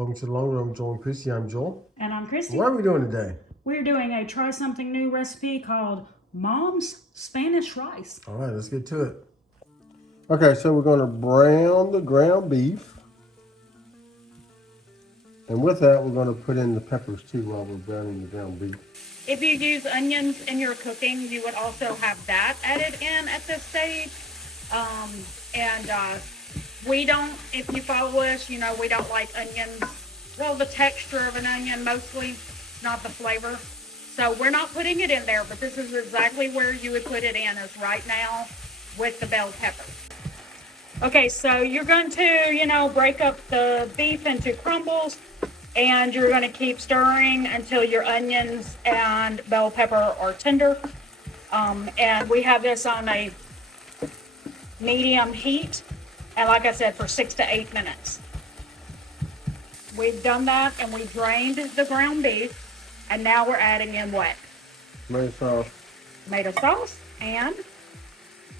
Welcome to the Long Run. I'm Joel and Christy. I'm Joel. And I'm Christy. What are we doing today? We're doing a try something new recipe called Mom's Spanish Rice. All right, let's get to it. Okay, so we're going to brown the ground beef. And with that, we're going to put in the peppers too while we're browning the ground beef. If you use onions in your cooking, you would also have that added in at this stage. We don't, if you follow us, you know, we don't like onions. Well, the texture of an onion mostly, not the flavor. So we're not putting it in there, but this is exactly where you would put it in, is right now with the bell pepper. Okay, so you're going to, break up the beef into crumbles, and you're going to keep stirring until your onions and bell pepper are tender. And we have this on a medium heat, and like I said, for 6 to 8 minutes. We've done that, and we drained the ground beef, and now we're adding in what? Tomato sauce. Tomato sauce and?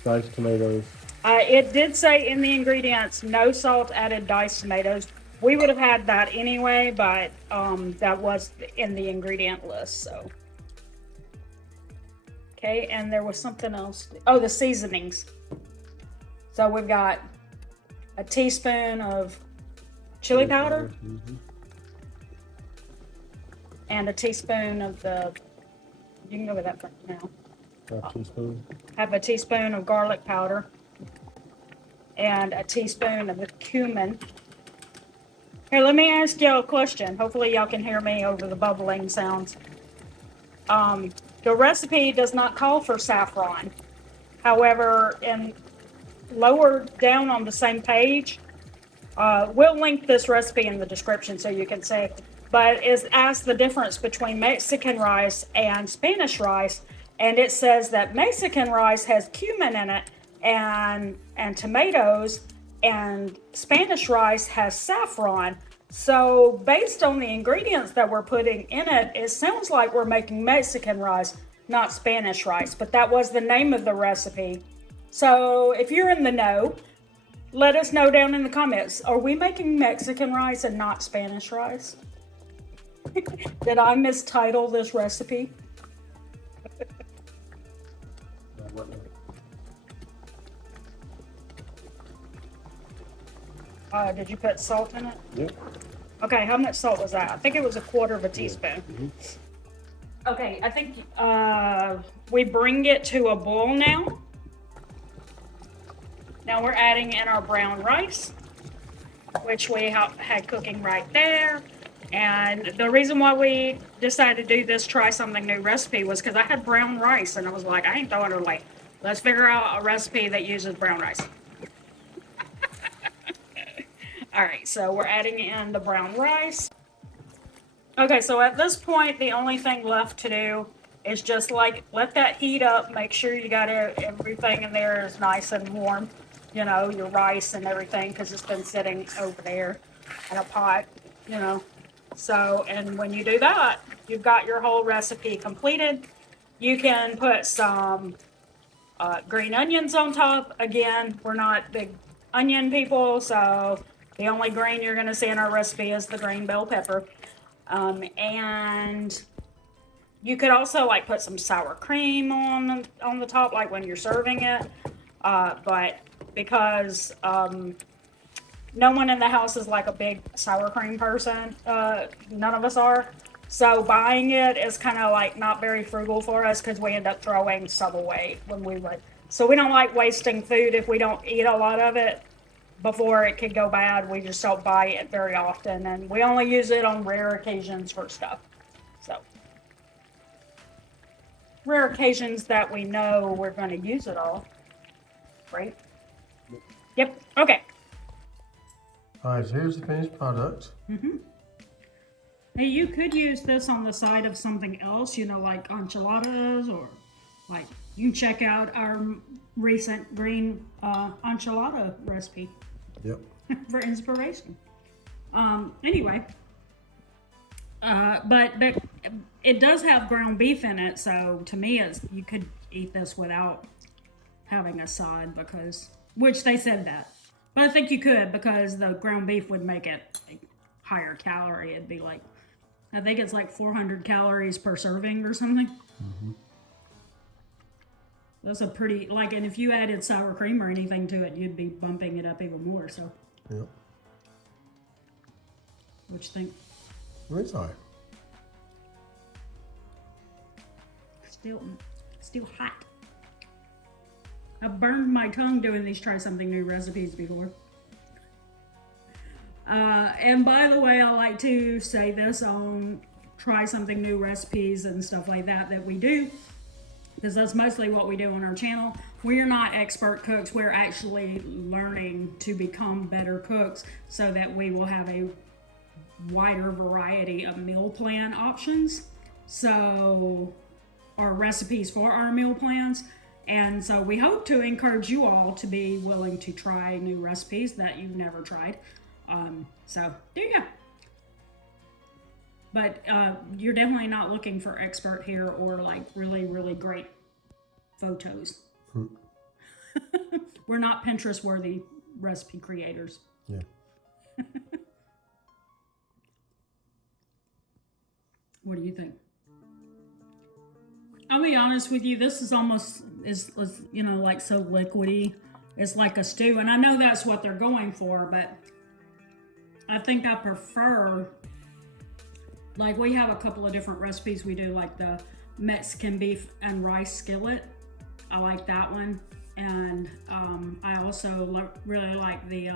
Diced tomatoes. It did say in the ingredients, no salt added, diced tomatoes. We would have had that anyway, but that was in the ingredient list, so. Okay, and there was something else. Oh, the seasonings. So we've got a teaspoon of chili powder and a teaspoon of the, you can go with that for now. Half teaspoon. Have a teaspoon of garlic powder and a teaspoon of the cumin. Here, let me ask y'all a question. Hopefully y'all can hear me over the bubbling sounds. The recipe does not call for saffron. However, lower down on the same page, we'll link this recipe in the description so you can see, but it asks the difference between Mexican rice and Spanish rice, and it says that Mexican rice has cumin in it and tomatoes, and Spanish rice has saffron. So based on the ingredients that we're putting in it, it sounds like we're making Mexican rice, not Spanish rice, but that was the name of the recipe. So if you're in the know, let us know down in the comments. Are we making Mexican rice and not Spanish rice? Did I mistitle this recipe? Did you put salt in it? Yep. Okay, how much salt was that? I think it was 1/4 of a teaspoon. Mm-hmm. Okay, I think we bring it to a boil now. Now we're adding in our brown rice, which we had cooking right there. And the reason why we decided to do this try something new recipe was because I had brown rice and I was like, I ain't throwing it away. Let's figure out a recipe that uses brown rice. All right, so we're adding in the brown rice. Okay, so at this point, the only thing left to do is just let that heat up. Make sure you got everything in there is nice and warm. You know, your rice and everything, because it's been sitting over there in a pot, So, and when you do that, you've got your whole recipe completed. You can put some green onions on top. Again, we're not big onion people, so the only green you're going to see in our recipe is the green bell pepper. And you could also put some sour cream on the top, like when you're serving it. But because no one in the house is a big sour cream person, none of us are. So buying it is kind of not very frugal for us because we end up throwing some away when we would. So we don't like wasting food if we don't eat a lot of it before it could go bad. We just don't buy it very often, and we only use it on rare occasions for stuff. So rare occasions that we know we're going to use it all, right? Yep. Okay. All right, so here's the finished product. Hey, you could use this on the side of something else, like enchiladas, or you can check out our recent green enchilada recipe. Yep. For inspiration. Anyway, but it does have ground beef in it, so to me, you could eat this without having a side, which they said that. But I think you could, because the ground beef would make it higher calorie. It'd be like, I think it's like 400 calories per serving or something. Mm-hmm. That's a pretty, like, and if you added sour cream or anything to it, you'd be bumping it up even more. So, Yep. what you think? It's all right. Still hot. I've burned my tongue doing these try something new recipes before. And by the way, I like to say this on try something new recipes and stuff like that we do, because that's mostly what we do on our channel. We're not expert cooks. We're actually learning to become better cooks so that we will have a wider variety of meal plan options. So, or recipes for our meal plans. And so we hope to encourage you all to be willing to try new recipes that you've never tried. So there you go. But you're definitely not looking for expert here or like really, really great photos. We're not Pinterest worthy recipe creators. Yeah. What do you think? I'll be honest with you, this is almost, is you know, like so liquidy. It's like a stew, and I know that's what they're going for, but I think I prefer, like we have a couple of different recipes we do, like the Mexican beef and rice skillet. I like that one. And I also really like the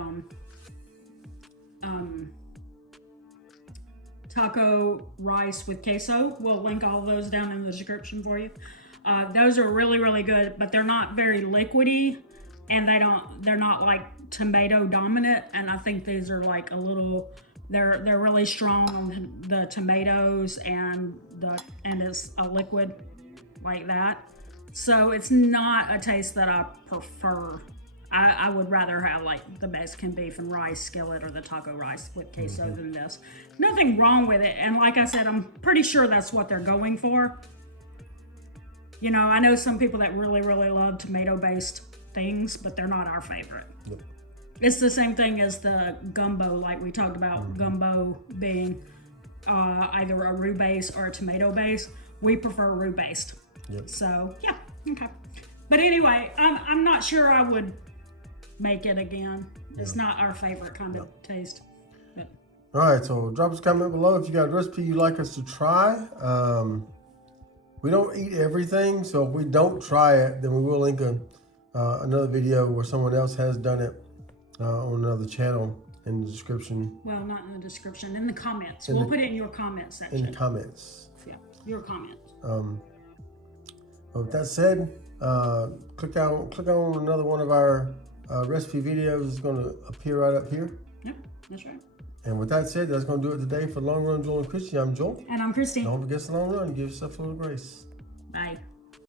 taco rice with queso. We'll link all of those down in the description for you. Those are really, really good, but they're not very liquidy, and they're not like tomato dominant. And I think these are like a little, they're really strong on the tomatoes and it's a liquid like that. So it's not a taste that I prefer. I would rather have like the Mexican beef and rice skillet or the taco rice with queso than this. Nothing wrong with it. And like I said, I'm pretty sure that's what they're going for. You know, I know some people that really, really love tomato-based things, but they're not our favorite. Yep. It's the same thing as the gumbo, like we talked about gumbo being either a roux base or a tomato base. We prefer roux based. Yep. So yeah, okay. But anyway, I'm not sure I would make it again. It's not our favorite kind of taste. But. All right, so drop us a comment below if you got a recipe you'd like us to try. We don't eat everything, so if we don't try it, then we will link another video where someone else has done it on another channel in the description. Well, not in the description, in the comments. We'll put it in your comment section. In the comments. Yeah, your comments. With that said, click on another one of our recipe videos. It's going to appear right up here. Yep, that's right. And with that said, that's going to do it today for Long Run Joel and Christy. I'm Joel. And I'm Christy. Don't forget the long run. Give yourself a little grace. Bye.